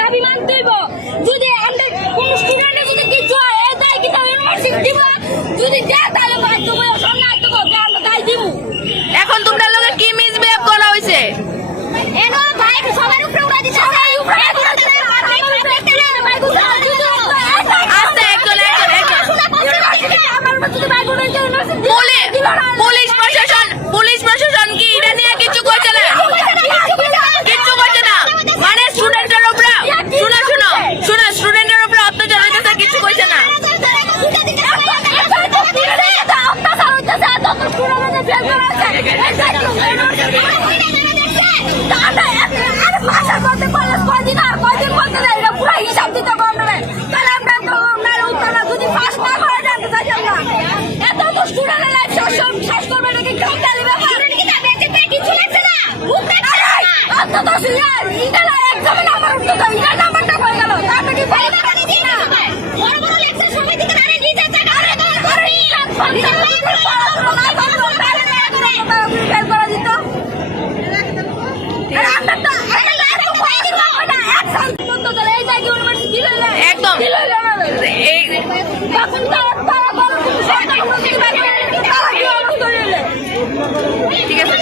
দাবি মানতে হইব। যদি আমাদের কোন স্টুডেন্টে যদি কিছু হয় এই দায় কি তাহলে ইউনিভার্সিটি দিব, যদি দেয় তাহলে বাধ্য হয়ে সামনে আসতে হবে, আমরা দায় দিব। এখন তোমরা লোকে কি মিসবিহেভ করা হয়েছে? এনো ভাই সবার উপরে উড়া দিছে, সবার উপরে পুলিশ প্রশাসন কি এটা নিয়ে কিছু করছে না? কিচ্ছু করছে না মানে স্টুডেন্টের উপরে স্টুডেন্টের উপরে অত্যাচার হইতেছে, কিছু করছে না। হিসাব দিতে পারবে তাহলে আমরা যদি ফার্স্ট না করে জানতে চাই আমরা এত তো স্টুডেন্টের লাইফ শেষ করবে নাকি কেউ গেলে ব্যাপার কিছু লাগছে না অন্তত এক্সামে আমার উঠতে ইটার নাম্বারটা হয়ে গেল তারপরে কি ফেল করা দিছি না বড় বড় লেকচার সবাই দিকে আরে নিজে চাকা আরে করে ফেল করা দিত একদম ঠিক আছে।